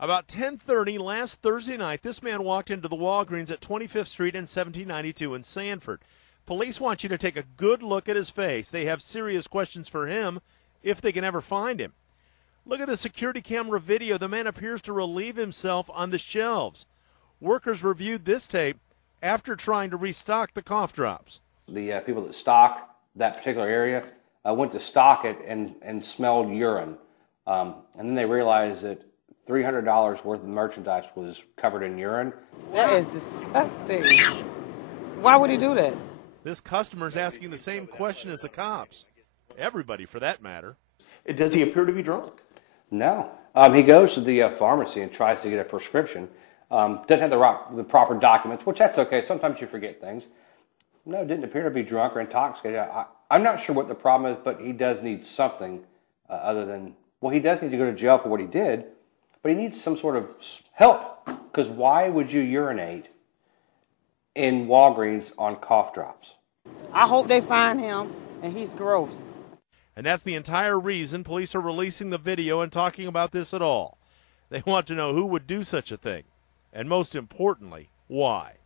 About 10:30 last Thursday night, this man walked into the Walgreens at 25th Street and 1792 in Sanford. Police want you to take a good look at his face. They have serious questions for him if they can ever find him. Look at the security camera video. The man appears to relieve himself on the shelves. Workers reviewed this tape after trying to restock the cough drops. The people that stock that particular area went to stock it and smelled urine. And then they realized that $300 worth of merchandise was covered in urine. That is disgusting. Why would he do that? This customer's asking the same question as the cops. Everybody, for that matter. Does he appear to be drunk? No. He goes to the pharmacy and tries to get a prescription. Doesn't have the proper documents, which that's okay. Sometimes you forget things. No, didn't appear to be drunk or intoxicated. I'm not sure what the problem is, but he does need something other than, well, he does need to go to jail for what he did, but he needs some sort of help, because why would you urinate in Walgreens on cough drops? I hope they find him, and he's gross. And that's the entire reason police are releasing the video and talking about this at all. They want to know who would do such a thing, and most importantly, why.